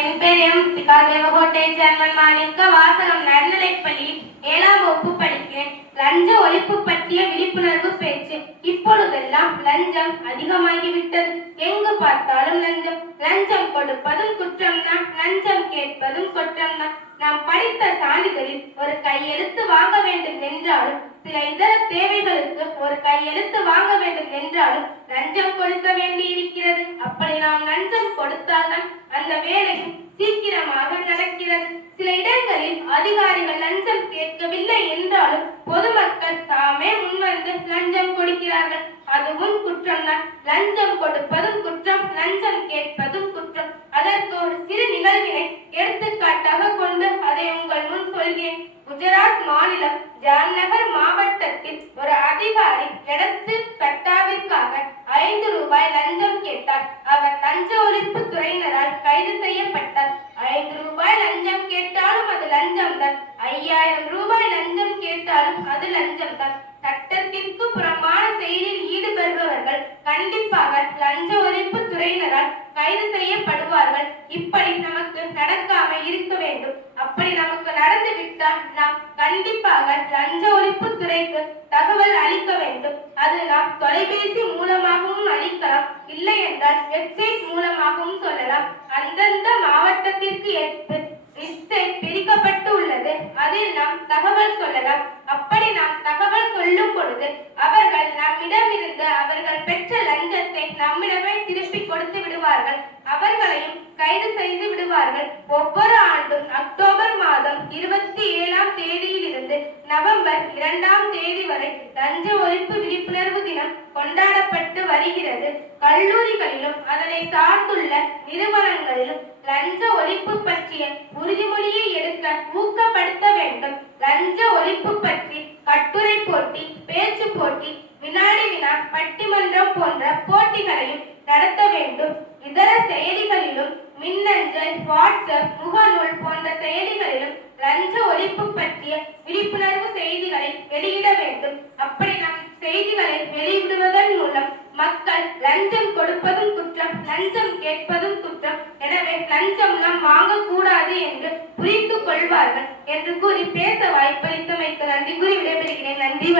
என் பேர் M Devakottai chairman மாணிக்க வாசகம் நடுநிலைப்பள்ளி 7ஆம் வகுப்பு படிக்கிறேன். லஞ்ச ஒழிப்பு பற்றிய விழிப்புணர்வு பேச்சு. இப்பொழுதெல்லாம் லஞ்சம் அதிகமாகிவிட்டது. எங்கு பார்த்தாலும் லஞ்சம். லஞ்சம் கொடுப்பதும் குற்றம்தான், லஞ்சம் கேட்பதும் குற்றம்தான். நாம் படித்த சான்றிதழில் ஒரு கையெழுத்து வாங்க வேண்டும் என்றாலும், சில இதர தேவைகளுக்கு ஒரு கையெழுத்து வாங்க வேண்டும் என்றாலும் லஞ்சம் கொடுக்க வேண்டி இருக்கிறது. அப்படி நாம் லஞ்சம் கொடுத்தால்தான் அந்த வேலையும் சீக்கிரமாக நடக்கிறது. சில இடங்களில் அதிகாரிகள் லஞ்சம் கேட்கவில்லை என்றாலும் பொதுமக்கள் தாமே முன்வந்து லஞ்சம் கொடுக்கிறார்கள். அதுவும் குற்றம்தான். லஞ்சம் கொடுப்பதும் குற்றம், லஞ்சம் கேட்பதும் குற்றம். அதற்கு ஒரு சிறு நிகழ்வினை எடுத்துக்காட்டாக கொண்டு அதை உங்கள் முன் சொல்கிறேன். குஜராத் மாநிலம் ஜாம்நகர் மாவட்டத்தில் ஒரு அதிகாரி இடத்து பட்டாவிற்காக 5 ரூபாய் லஞ்சம் கேட்டார். அவர் லஞ்ச ஒழிப்பு துறையினரால் கைது செய்யப்பட்டார். 5 ரூபாய் லஞ்சம் கேட்டாலும் அது லஞ்சம் தான். 5000 ரூபாய் லஞ்சம் கேட்டாலும் அது லஞ்சம் தான். சட்டத்திற்கு புறம்பான செயலில் ஈடுபடுபவர்கள் கண்டிப்பாக லஞ்ச ஒழிப்பு துறையினரால் கைது செய்யப்படுவார்கள். இப்படி நமக்கு நடக்காம இருக்க வேண்டும். அப்படி நமக்கு நடந்து விட்டால் நாம் கண்டிப்பாக லஞ்ச ஒழிப்பு துறைக்கு தகவல் அளிக்க வேண்டும். அது நாம் தொலைபேசி மூலமாகவும் அளிக்கலாம், இல்லை என்றால் வெப்சைட் மூலமாகவும் சொல்லலாம். அந்தந்த மாவட்டத்திற்கு ஏற்ப பிரிக்கப்பட்டு உள்ளது. அதில் நாம் தகவல் சொல்லலாம். அப்படி நாம் தகவல் சொல்லும் பொழுது அவர்கள் நம்மிடமிருந்து அவர்கள் பெற்ற லஞ்சத்தை நம்மிடமே திருப்பி கொடுத்து விடுவார்கள். அவர்களையும் கைது செய்து விடுவார்கள். ஒவ்வொரு ஆண்டும் அக்டோபர் மாதம் 27ஆம் தேதியிலிருந்து நவம்பர் 2ஆம் தேதி வரை லஞ்ச ஒழிப்பு விழிப்புணர்வு தினம் கொண்டாடப்பட்டு வருகிறது. கல்லூரிகளிலும் அதனை சார்ந்துள்ள நிறுவனங்களிலும் லஞ்ச ஒழிப்பு பற்றிய உறுதிமொழியை எடுக்க ஊக்கப்படுத்த வேண்டும். லஞ்ச ஒழிப்பு பற்றி கட்டுரை போட்டி, பேச்சு போட்டி, வினாடி வினா, பட்டிமன்றம் போன்ற போட்டிகளையும் நடத்த வேண்டும். இதர செயலிகளிலும் மின்னஞ்சல், வாட்ஸ்அப், முகநூல் போன்ற செயலிகளிலும் லஞ்ச ஒழிப்பு பற்றிய விழிப்புணர்வு செய்திகளை வெளியிட வேண்டும். அப்படி நம் செய்திகளை வெளியிடுவதன் மூலம் மக்கள் லஞ்சம் கொடுப்பதும் குற்றம், லஞ்சம் கேட்பதும் குற்றம், எனவே லஞ்சம் நாம் வாங்கக்கூடாது என்று புரிந்து கொள்வார்கள் என்று கூறி பேச வாய்ப்பளித்தமைக்கு நன்றி கூறி விடைபெறுகிறேன். நன்றி.